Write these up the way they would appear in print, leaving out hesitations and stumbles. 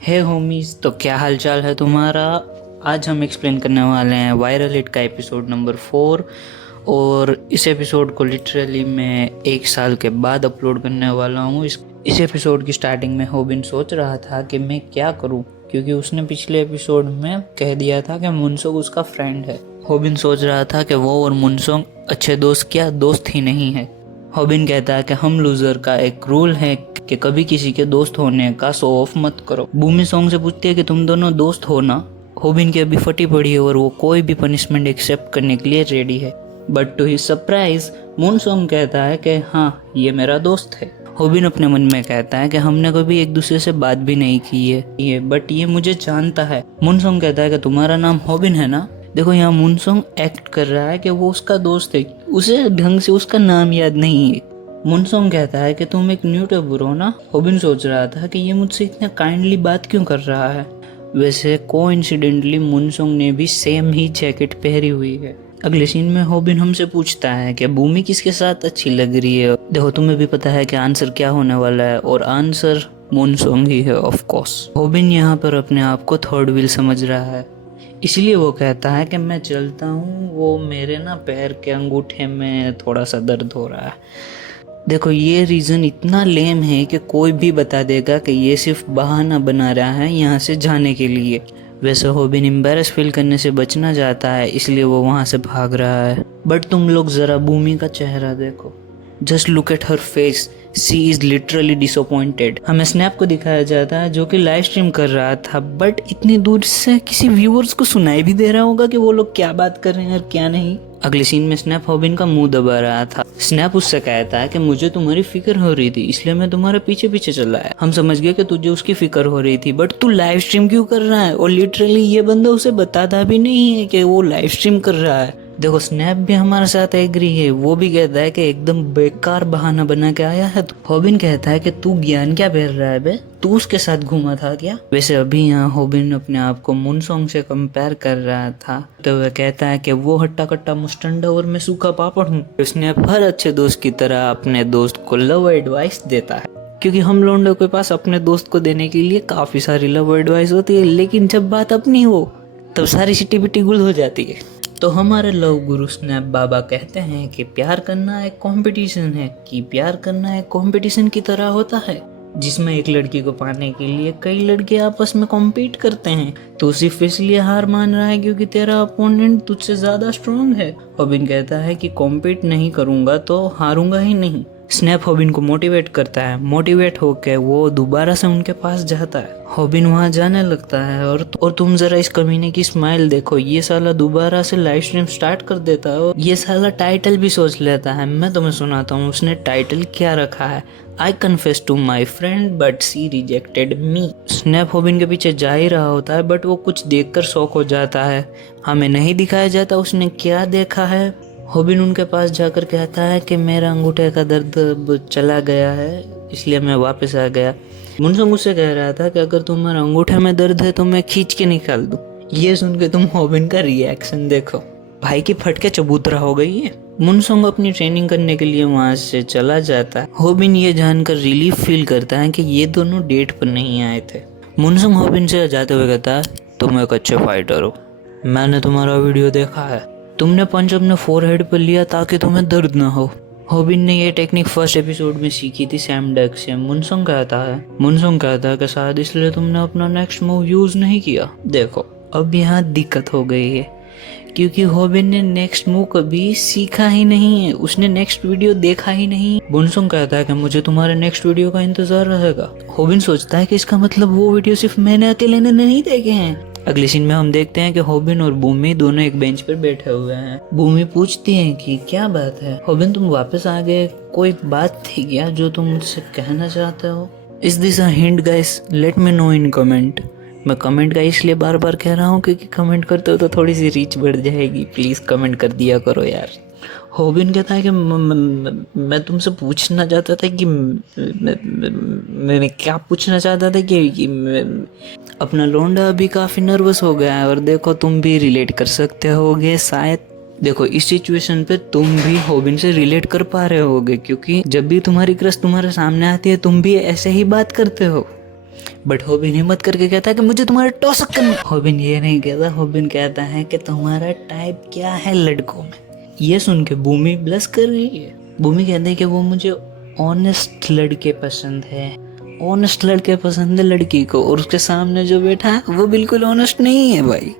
हे homies, तो क्या हाल चाल है तुम्हारा। आज हम एक्सप्लेन करने वाले हैं वायरल हिट का एपिसोड नंबर 4। और इस एपिसोड को लिटरली मैं 1 साल के बाद अपलोड करने वाला हूँ। इस एपिसोड की स्टार्टिंग में होबिन सोच रहा था कि मैं क्या करूँ, क्योंकि उसने पिछले एपिसोड में कह दिया था कि मुनसोंग उसका फ्रेंड है। होबिन सोच रहा था कि वो और मुनसोंग अच्छे दोस्त क्या दोस्त ही नहीं है। होबिन कहता है कि हम लूजर का एक रूल है कि कभी किसी के दोस्त होने का शो ऑफ मत करो। बूमी सॉन्ग से पूछती है कि तुम दोनों दोस्त हो ना। होबिन की अभी फटी पड़ी है और वो कोई भी पनिशमेंट एक्सेप्ट करने के लिए रेडी है। But to his surprise Moon Song कहता है कि हाँ, ये मेरा दोस्त है। होबिन अपने मन में कहता है कि हमने कभी एक दूसरे से बात भी नहीं की है बट ये मुझे जानता है। मून सॉन्ग कहता है कि तुम्हारा नाम होबिन है ना। देखो, यहाँ मुनसोंग एक्ट कर रहा है कि वो उसका दोस्त है, उसे ढंग से उसका नाम याद नहीं है। मुनसोंग कहता है कि तुम एक न्यूटूबर हो ना। होबिन सोच रहा था कि ये मुझसे इतना काइंडली बात क्यों कर रहा है। वैसे कोइंसिडेंटली मुनसोंग ने भी सेम ही जैकेट पहनी हुई है। अगले सीन में होबिन हमसे पूछता है कि भूमि किसके साथ अच्छी लग रही है। देखो, तुम्हें भी पता है कि आंसर क्या होने वाला है, और आंसर मुनसोंग ही है ऑफ कोर्स। होबिन यहाँ पर अपने आप को थर्ड व्हील समझ रहा है, इसलिए वो कहता है कि मैं चलता हूँ, वो मेरे ना पैर के अंगूठे में थोड़ा सा दर्द हो रहा है। देखो, ये रीज़न इतना लेम है कि कोई भी बता देगा कि ये सिर्फ बहाना बना रहा है यहाँ से जाने के लिए। वैसे होबिन एम्बैरस फील करने से बचना चाहता है, इसलिए वो वहाँ से भाग रहा है। बट तुम लोग ज़रा भूमि का चेहरा देखो, just look at her face, she is literally disappointed. हमें स्नैप को दिखाया जाता है जो कि लाइव स्ट्रीम कर रहा था, बट इतनी दूर से किसी व्यूअर्स को सुनाई भी दे रहा होगा कि वो लोग क्या बात कर रहे हैं और क्या नहीं। अगले सीन में स्नैप होबिन का मुंह दबा रहा था। स्नैप उससे कहता है कि मुझे तुम्हारी फिक्र हो रही थी, इसलिए मैं तुम्हारे पीछे पीछे चला आया। हम समझ गए कि तुझे उसकी फिक्र हो रही थी, बट तू लाइव स्ट्रीम क्यों कर रहा है। और लिटरली ये बंदा उसे बताता भी नहीं है कि वो लाइव स्ट्रीम कर रहा है। देखो, स्नैप भी हमारे साथ एग्री है, वो भी कहता है कि एकदम बेकार बहाना बना के आया है। होबिन कहता है कि तू ज्ञान क्या बहर रहा है बे, तू उसके साथ घूमा था क्या। वैसे अभी यहाँ होबिन अपने आप को मुनसोंग से कंपेयर कर रहा था, तो वह कहता है कि वो हट्टा कट्टा मुस्टंडा और मैं सूखा पापड़ हूँ। स्नैप हर अच्छे दोस्त की तरह अपने दोस्त को लव एडवाइस देता है, क्योंकि हम लोगों के पास अपने दोस्त को देने के लिए काफी सारी लव एडवाइस होती है, लेकिन जब बात अपनी हो तब सारी सिटी बिटी गुल हो जाती है। तो हमारे लव गुरु स्नैप बाबा कहते हैं कि प्यार करना एक कंपटीशन है, कि प्यार करना एक कंपटीशन की तरह होता है, जिसमें एक लड़की को पाने के लिए कई लड़के आपस में कॉम्पीट करते हैं। तो सिर्फ इसलिए हार मान रहा है क्योंकि तेरा अपोनेंट तुझसे ज्यादा स्ट्रॉन्ग है। होबिन कहता है कि कॉम्पीट नहीं करूंगा तो हारूंगा ही नहीं। स्नैप होबिन को मोटिवेट करता है, मोटिवेट होकर वो दोबारा से उनके पास जाता है। होबिन वहां जाने लगता है और तुम जरा इस कमीने की स्माइल देखो, ये साला दोबारा से लाइव स्ट्रीम स्टार्ट कर देता है और ये साला टाइटल भी सोच लेता है। मैं तुम्हें सुनाता हूँ उसने टाइटल क्या रखा है, I confess to my friend but she rejected me. Snap होबिन के पीछे जा ही रहा होता है, बट वो कुछ देखकर शॉक हो जाता है। हमें नहीं दिखाया जाता उसने क्या देखा है। होबिन उनके पास जाकर कहता है कि मेरा अंगूठे का दर्द अब चला गया है, इसलिए मैं वापस आ गया। मुनसोंग उससे कह रहा था कि अगर तुम्हारे अंगूठे में दर्द है तो मैं खींच के निकाल दूं। ये सुन के तुम होबिन का रिएक्शन देखो, भाई की फटके चबूतरा हो गई है। मुनसोंग अपनी ट्रेनिंग करने के लिए वहां से चला जाता है। होबिन ये जानकर रिलीफ फील करता है कि ये दोनों डेट पर नहीं आए थे। मुनसोंग होबिन से जाते हुए कहता है, तुम एक अच्छे फाइटर हो, मैंने तुम्हारा वीडियो देखा है, तुमने पंच अपने फोरहेड पर लिया ताकि तुम्हें दर्द ना हो। होबिन ने ये टेक्निक फर्स्ट एपिसोड में सीखी थी सैम डक से। मुनसोंग कहता है कि शायद इसलिए तुमने अपना नेक्स्ट मूव यूज नहीं किया। देखो, अब यहाँ दिक्कत हो गई है, क्योंकि होबिन ने नेक्स्ट मूव कभी सीखा ही नहीं है, उसने नेक्स्ट वीडियो देखा ही नहीं। मुनसोंग कहता है कि मुझे तुम्हारे नेक्स्ट वीडियो का इंतजार रहेगा। होबिन सोचता है कि इसका मतलब वो वीडियो सिर्फ मैंने अकेले ने नहीं देखे हैं। अगले सीन में हम देखते हैं कि होबिन और भूमि दोनों एक बेंच पर बैठे हुए हैं। भूमि पूछती है कि क्या बात है होबिन, तुम वापस आ गए, कोई बात थी क्या जो तुम मुझसे कहना चाहते हो। Is this a hint guys, late me know in comment. मैं कमेंट का इसलिए बार बार कह रहा हूँ क्योंकि कमेंट करते हो तो थोड़ी सी रीच बढ़ जाएगी, प्लीज कमेंट कर दिया करो यार। होबिन कहता है कि मैं तुमसे पूछना चाहता था कि मैं क्या पूछना चाहता था कि अपना लोंडा अभी काफ़ी नर्वस हो गया है, और देखो तुम भी रिलेट कर सकते होगे शायद। देखो, इस सिचुएशन पे तुम भी होबिन से रिलेट कर पा रहे होगे, क्योंकि जब भी तुम्हारी क्रश तुम्हारे सामने आती है तुम भी ऐसे ही बात करते हो। बट होबिन हिम्मत करके कहता है कि मुझे तुम्हारा टॉसअप करना। होबिन ये नहीं कहता, होबिन कहता है कि तुम्हारा टाइप क्या है लड़कों में। ये सुन के भूमि ब्लश कर रही है। भूमि कहते हैं कि वो मुझे ऑनेस्ट लड़के पसंद है, ऑनेस्ट लड़के पसंद है लड़की को। और उसके सामने जो बैठा है वो बिल्कुल ऑनेस्ट नहीं है भाई,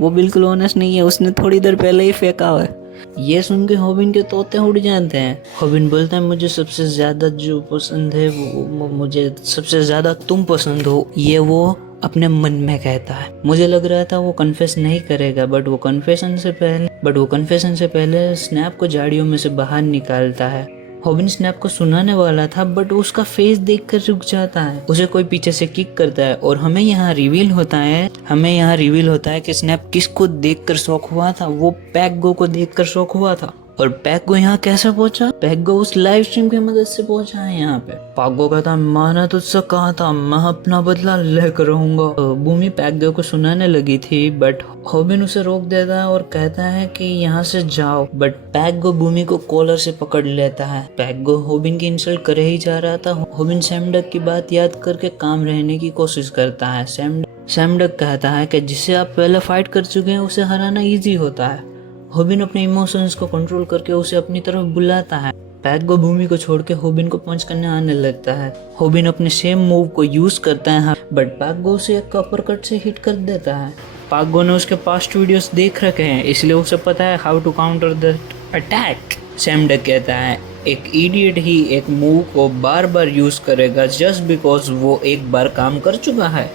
वो बिल्कुल ऑनेस्ट नहीं है, उसने थोड़ी देर पहले ही फेंका हुआ है। ये सुन के होबिन के तोते उड़ जाते हैं। होबिन बोलता है मुझे सबसे ज़्यादा जो पसंद है वो मुझे सबसे ज़्यादा तुम पसंद हो। ये वो अपने मन में कहता है। मुझे लग रहा था वो कन्फेस नहीं करेगा, बट वो कन्फेशन से पहले स्नैप को झाड़ियों में से बाहर निकालता है। होबिन स्नैप को सुनाने वाला था, बट उसका फेस देखकर रुक जाता है। उसे कोई पीछे से किक करता है और हमें यहाँ रिवील होता है कि स्नैप किसको देखकर शॉक हुआ था। वो पैगो को देखकर शॉक हुआ था। और पैगो यहाँ कैसे पहुंचा? पैगो उस लाइव स्ट्रीम की मदद से पहुंचा है यहाँ पे। पैगो कहता मैंने तुझसे कहा था मैं अपना बदला लेकर रहूंगा। भूमि पैगो को सुनाने लगी थी, बट होबिन उसे रोक देता है और कहता है कि यहाँ से जाओ। बट पैगो भूमि को कॉलर से पकड़ लेता है। पैगो होबिन की इंसल्ट कर ही जा रहा था। होबिन सैमडक की बात याद करके काम रहने की कोशिश करता है। सैमडक कहता है कि जिसे आप पहले फाइट कर चुके हैं उसे हराना ईजी होता है। होबिन अपने इमोशंस को कंट्रोल करके उसे अपनी तरफ बुलाता है। पैगो भूमि को छोड़ के होबिन को पंच करने आने लगता है। होबिन अपने सेम मूव को यूज करता है, बट पैगो उसे एक अपर कट से हिट कर देता है। पैगो ने उसके पास्ट वीडियोस देख रखे हैं, इसलिए उसे पता है how to counter the attack. सैमडक कहता है एक इडियट ही एक मूव को बार बार यूज करेगा जस्ट बिकॉज वो एक बार काम कर चुका है।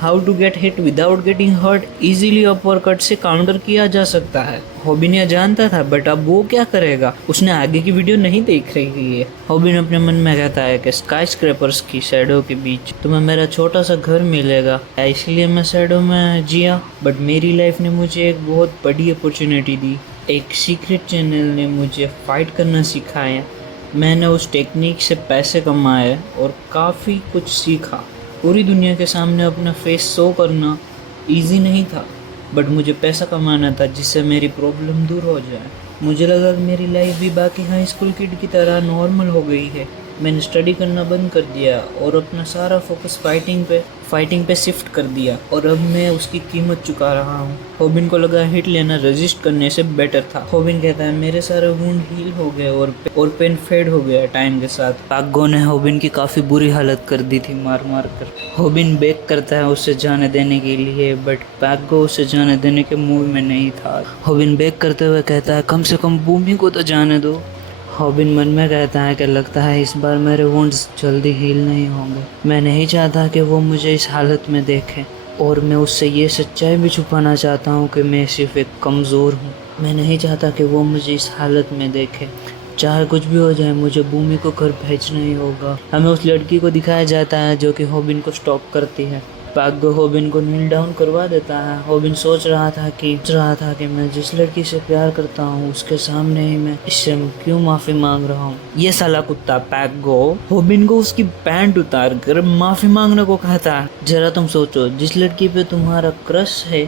How to get hit without getting hurt easily upper cut से काउंटर किया जा सकता है। होबिन यह जानता था, बट अब वो क्या करेगा? उसने आगे की वीडियो नहीं देख रही है। होबिन अपने मन में कहता है कि स्काई स्क्रैपर्स की शैडो के बीच तुम्हें मेरा छोटा सा घर मिलेगा, इसलिए मैं शैडो में जिया। बट मेरी लाइफ ने मुझे एक बहुत बड़ी अपॉर्चुनिटी दी। एक सीक्रेट चैनल ने मुझे फाइट करना सिखाया। मैंने उस टेक्निक से पैसे कमाए और काफ़ी कुछ सीखा। पूरी दुनिया के सामने अपना फेस शो करना इजी नहीं था, बट मुझे पैसा कमाना था जिससे मेरी प्रॉब्लम दूर हो जाए। मुझे लगा कि मेरी लाइफ भी बाकी हाई स्कूल किड की तरह नॉर्मल हो गई है। मैंने स्टडी करना बंद कर दिया और अपना सारा फोकस फाइटिंग पे शिफ्ट कर दिया, और अब मैं उसकी कीमत चुका रहा हूँ। होबिन को लगा हिट लेना रजिस्ट करने से बेटर था। होबिन कहता है मेरे सारे वुंड हील हो गए और पेन फेड हो गया टाइम के साथ। पैगो ने होबिन की काफ़ी बुरी हालत कर दी थी मार मार कर। होबिन बेग करता है उसे जाने देने के लिए, बट पैगो उसे जाने देने के मूड में नहीं था। होबिन बेग करते हुए कहता है कम से कम भूमि को तो जाने दो। होबिन मन में कहता है कि लगता है इस बार मेरे वुंड्स जल्दी हील नहीं होंगे। मैं नहीं चाहता कि वो मुझे इस हालत में देखे, और मैं उससे ये सच्चाई भी छुपाना चाहता हूँ कि मैं सिर्फ एक कमज़ोर हूँ। मैं नहीं चाहता कि वो मुझे इस हालत में देखे। चाहे कुछ भी हो जाए मुझे भूमि को घर भेजना ही होगा। हमें उस लड़की को दिखाया जाता है जो कि होबिन को स्टॉप करती है। पैगो होबिन को नील डाउन करवा देता है। होबिन सोच रहा था कि मैं जिस लड़की से प्यार करता हूँ उसके सामने ही मैं इससे क्यों माफ़ी मांग रहा हूँ। ये साला कुत्ता पैगो होबिन को उसकी पैंट उतार कर माफ़ी मांगने को कहता है। जरा तुम सोचो, जिस लड़की पे तुम्हारा क्रश है,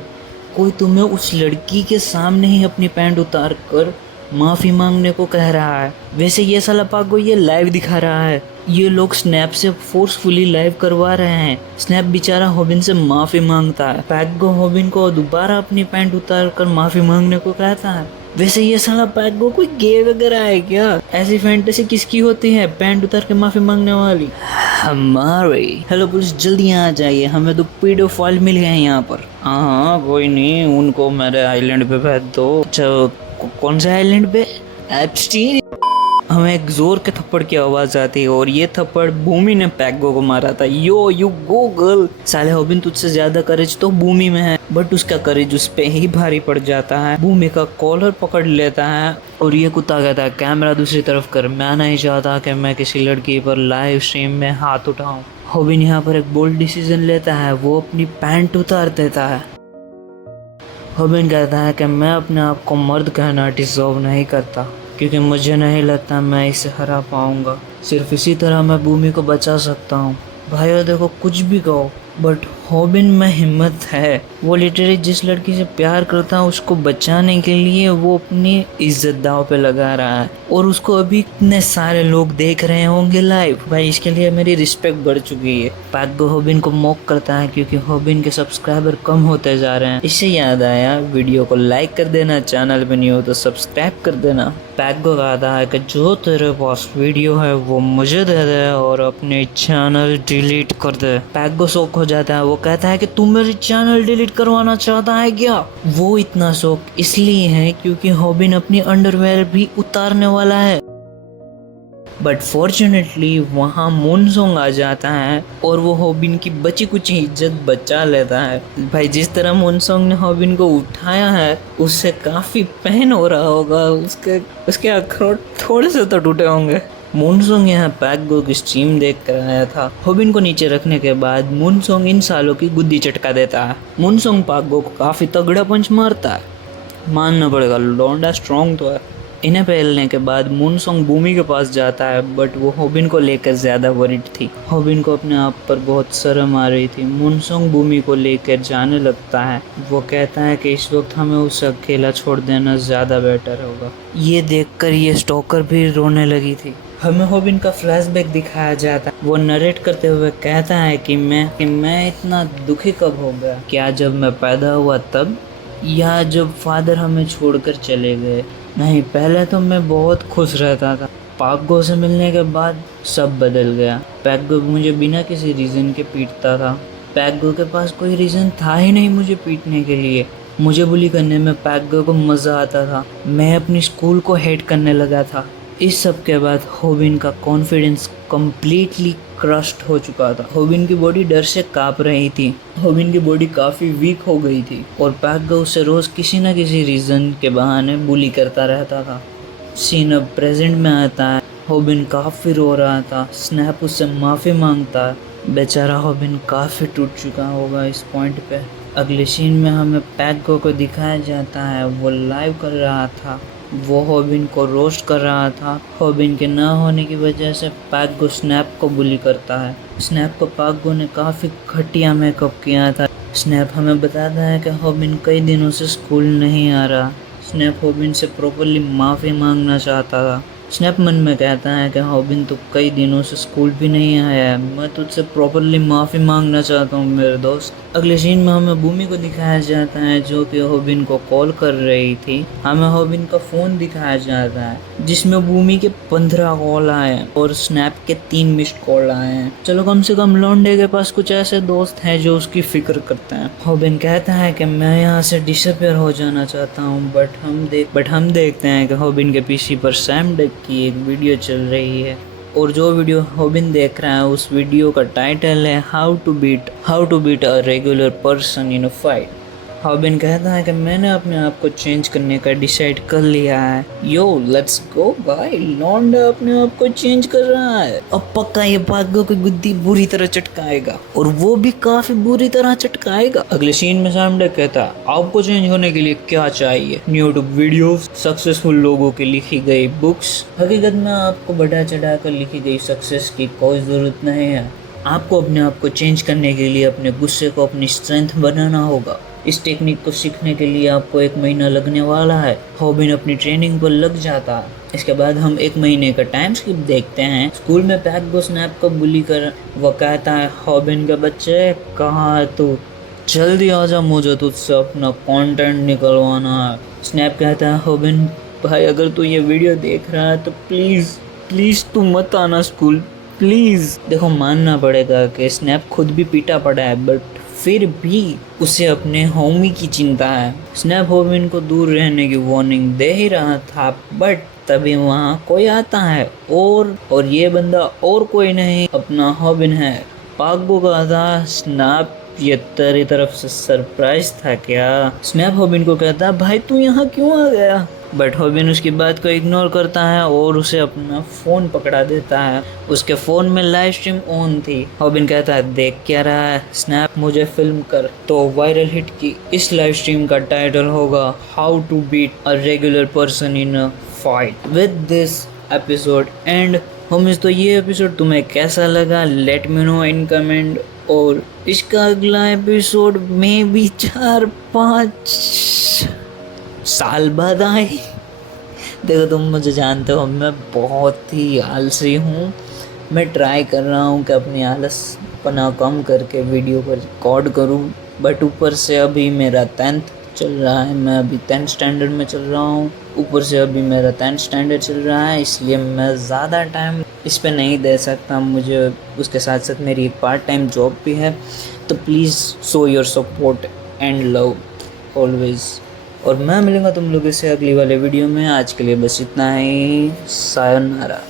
कोई तुम्हें उस लड़की के सामने ही अपनी पैंट उतार कर माफ़ी मांगने को कह रहा है। वैसे ये साला पैगो ये लाइव दिखा रहा है। ये लोग स्नैप से फोर्सफुली लाइव करवा रहे हैं। स्नैप बेचारा होबिन से माफ़ी मांगता है। पैगो होबिन को दोबारा अपनी पैंट उतार कर माफ़ी मांगने को कहता है। वैसे ये साला पैगो कोई गे वगैरह है क्या? ऐसी फैंटेसी किसकी होती है, पैंट उतार के माफ़ी मांगने वाली? हमारी। हेलो पुलिस, जल्दी यहाँ आ जाइए, हमें तो पीडोफाइल मिल गए हैं यहाँ पर। हाँ कोई नहीं, उनको मेरे आइलैंड पे भेज दो। अच्छा कौन से आइलैंड पे? एप्स्टीन। हमें एक जोर के थप्पड़ की आवाज आती है, और ये थप्पड़ भूमि ने पैगो को मारा था। यो यू गो गर्ल। साले होबिन तुझसे ज्यादा करेज तो भूमि में है, बट उसका करेज उस पे ही भारी पड़ जाता है। भूमि का कॉलर पकड़ लेता है और ये कुत्ता कहता है कैमरा दूसरी तरफ कर, मैं नहीं चाहता कि मैं किसी लड़की पर लाइव स्ट्रीम में हाथ उठाऊं। होबिन यहाँ पर एक बोल्ड डिसीजन लेता है, वो अपनी पैंट उतार देता है। होबिन कहता है कि मैं अपने आप को मर्द कहना डिजर्व नहीं करता, क्योंकि मुझे नहीं लगता मैं इसे हरा पाऊंगा। सिर्फ इसी तरह मैं भूमि को बचा सकता हूँ। भाइयों देखो, कुछ भी कहो, बट हॉबिन में हिम्मत है। वो लिटरली जिस लड़की से प्यार करता है उसको बचाने के लिए वो अपनी इज्जत दांव पे लगा रहा है, और उसको अभी इतने सारे लोग देख रहे होंगे लाइव। भाई इसके लिए मेरी रिस्पेक्ट बढ़ चुकी है। पैगो हॉबिन को मॉक करता है क्योंकि हॉबिन के सब्सक्राइबर कम होते जा रहे हैं। इससे याद आया, वीडियो को लाइक कर देना, चैनल पे नहीं हो तो सब्सक्राइब कर देना। पैगो कहता है कि जो तेरे पास वीडियो है वो मुझे दे दे और अपने चैनल डिलीट कर दे। पैगो शौक हो जाता है, वो कहता है कि तू मेरी चैनल डिलीट करवाना चाहता है क्या? वो इतना शौक इसलिए है क्योंकि हॉबिन अपनी अंडरवेयर भी उतारने वाला है। बट फॉर्चुनेटली वहाँ मूनसोंग आ जाता है और वो हॉबिन की बची कुछ इज्जत बचा लेता है। भाई जिस तरह मूनसोंग ने हॉबिन को उठाया है उससे काफ़ी पेन हो रहा होगा, उसके अखरोट थोड़े से तो टूटे होंगे। मूनसोंग यहाँ पैगो की स्ट्रीम देख कर आया था। हॉबिन को नीचे रखने के बाद मूनसोंग इन सालों की गुद्दी चटका देता है। मूनसोंग पैगो को काफ़ी तगड़ा पंच मारता है, मानना पड़ेगा लौंडा स्ट्रॉन्ग तो है। इन्हें पहलने के बाद मूनसोंग भूमि के पास जाता है, बट वो हॉबिन को लेकर ज़्यादा वरिड थी। हॉबिन को अपने आप पर बहुत शर्म आ रही थी। मूनसोंग भूमि को लेकर जाने लगता है। वो कहता है कि इस वक्त हमें उसे अकेला छोड़ देना ज़्यादा बेटर होगा। ये देखकर ये स्टॉकर भी रोने लगी थी। हमें हॉबिन का फ्लैशबैक दिखाया जाता है। वो नरेट करते हुए कहता है कि मैं इतना दुखी कब हो गया, क्या जब मैं पैदा हुआ तब, या जब फादर हमें छोड़कर चले गए? नहीं, पहले तो मैं बहुत खुश रहता था। पैगो से मिलने के बाद सब बदल गया। पैगो मुझे बिना किसी रीज़न के पीटता था। पैगो के पास कोई रीज़न था ही नहीं मुझे पीटने के लिए। मुझे बुली करने में पैगो को मज़ा आता था। मैं अपनी स्कूल को हेट करने लगा था। इस सब के बाद हॉबिन का कॉन्फिडेंस कम्प्लीटली क्रश्ड हो चुका था। हॉबिन की बॉडी डर से काँप रही थी। हॉबिन की बॉडी काफ़ी वीक हो गई थी और पैगो उसे रोज़ किसी न किसी रीज़न के बहाने बुली करता रहता था। सीन अब प्रेजेंट में आता है। हॉबिन काफ़ी रो रहा था। स्नैप उससे माफ़ी मांगता है। बेचारा हॉबिन काफ़ी टूट चुका होगा इस पॉइंट पे। अगले सीन में हमें पैगो को दिखाया जाता है। वो लाइव कर रहा था। वो हॉबिन को रोस्ट कर रहा था। हॉबिन के ना होने की वजह से पैगो स्नैप को बुली करता है। स्नैप को पैगो ने काफ़ी घटिया मेकअप किया था। स्नैप हमें बताता है कि हॉबिन कई दिनों से स्कूल नहीं आ रहा। स्नैप हॉबिन से प्रॉपरली माफ़ी मांगना चाहता था। स्नैप मन में कहता है कि हॉबिन तो कई दिनों से स्कूल भी नहीं आया है, मैं तुझसे प्रॉपरली माफ़ी मांगना चाहता हूँ मेरे दोस्त। अगले सीन में हमें भूमि को दिखाया जाता है जो कि हॉबिन को कॉल कर रही थी। हमें हॉबिन का फ़ोन दिखाया जाता है जिसमें भूमि के 15 कॉल आए और स्नैप के 3 मिस्ड कॉल आए हैं। चलो कम से कम लौंडे के पास कुछ ऐसे दोस्त हैं जो उसकी फिक्र करते हैं। हॉबिन कहता है कि मैं यहाँ से डिसअपियर हो जाना चाहता हूँ, बट हम देखते हैं कि हॉबिन के पीसी पर सैम डक की एक वीडियो चल रही है और जो वीडियो हॉबिन देख रहा है उस वीडियो का टाइटल है how to beat a regular person in a fight. हॉबिन कहता है कि मैंने अपने आप को चेंज करने का डिसाइड कर लिया है। यो लेट्स गो भाई, लौंडा अपने आप को चेंज कर रहा है। अब पक्का ये पैगो की गुद्दी बुरी तरह चटकाएगा और वो भी काफी बुरी तरह चटकाएगा। अगले सीन में सैम डक कहता है आपको चेंज होने के लिए क्या चाहिए? यूट्यूब वीडियो, सक्सेसफुल लोगों की लिखी गई बुक्स। हकीकत में आपको बढ़ा चढ़ा कर लिखी गई सक्सेस की कोई ज़रूरत नहीं है। आपको अपने आप को चेंज करने के लिए अपने गुस्से को अपनी स्ट्रेंथ बनाना होगा। इस टेक्निक को सीखने के लिए आपको 1 महीना लगने वाला है। हॉबिन अपनी ट्रेनिंग पर लग जाता है। इसके बाद हम 1 महीने का टाइम स्किप देखते हैं। स्कूल में पैगो स्नैप को बुली कर वो कहता है हॉबिन के बच्चे कहाँ है तू, जल्दी आजा, मुझे तुझसे अपना कंटेंट निकलवाना है। स्नैप कहता है हॉबिन भाई अगर तू ये वीडियो देख रहा है तो प्लीज़ तू मत आना स्कूल प्लीज़। देखो मानना पड़ेगा कि स्नैप खुद भी पीटा पड़ा है बट फिर भी उसे अपने होमी की चिंता है। स्नैप हॉबिन को दूर रहने की वार्निंग दे ही रहा था बट तभी वहाँ कोई आता है और ये बंदा और कोई नहीं अपना हॉबिन है। पैगो का था स्नैप ये तेरी तरफ से सरप्राइज था क्या? स्नैप हॉबिन को कहता है भाई तू यहाँ क्यों आ गया? बट हॉबिन उसकी बात को इग्नोर करता है और उसे अपना फ़ोन पकड़ा देता है। उसके फ़ोन में लाइव स्ट्रीम ऑन थी। हॉबिन कहता है देख क्या रहा है स्नैप, मुझे फिल्म कर। तो वायरल हिट की इस लाइव स्ट्रीम का टाइटल होगा how to beat a regular person in a fight. With this episode end homies, तो ये एपिसोड तुम्हें कैसा लगा? Let me know in comment और इसका अगला एपिसोड में भी 4-5 साल बाद आए। देखो तुम मुझे जानते हो, मैं बहुत ही आलसी हूँ। मैं ट्राई कर रहा हूँ कि अपनी आलसपना कम करके वीडियो पर रिकॉर्ड करूँ, बट ऊपर से अभी मेरा 10th चल रहा है, मैं अभी 10th स्टैंडर्ड में चल रहा हूँ। ऊपर से अभी मेरा 10th स्टैंडर्ड चल रहा है, इसलिए मैं ज़्यादा टाइम इस पे नहीं दे सकता। मुझे उसके साथ साथ मेरी एक पार्ट टाइम जॉब भी है। तो please show your support and love always. और मैं मिलूँगा तुम लोगों से अगली वाले वीडियो में। आज के लिए बस इतना ही। सायोनारा।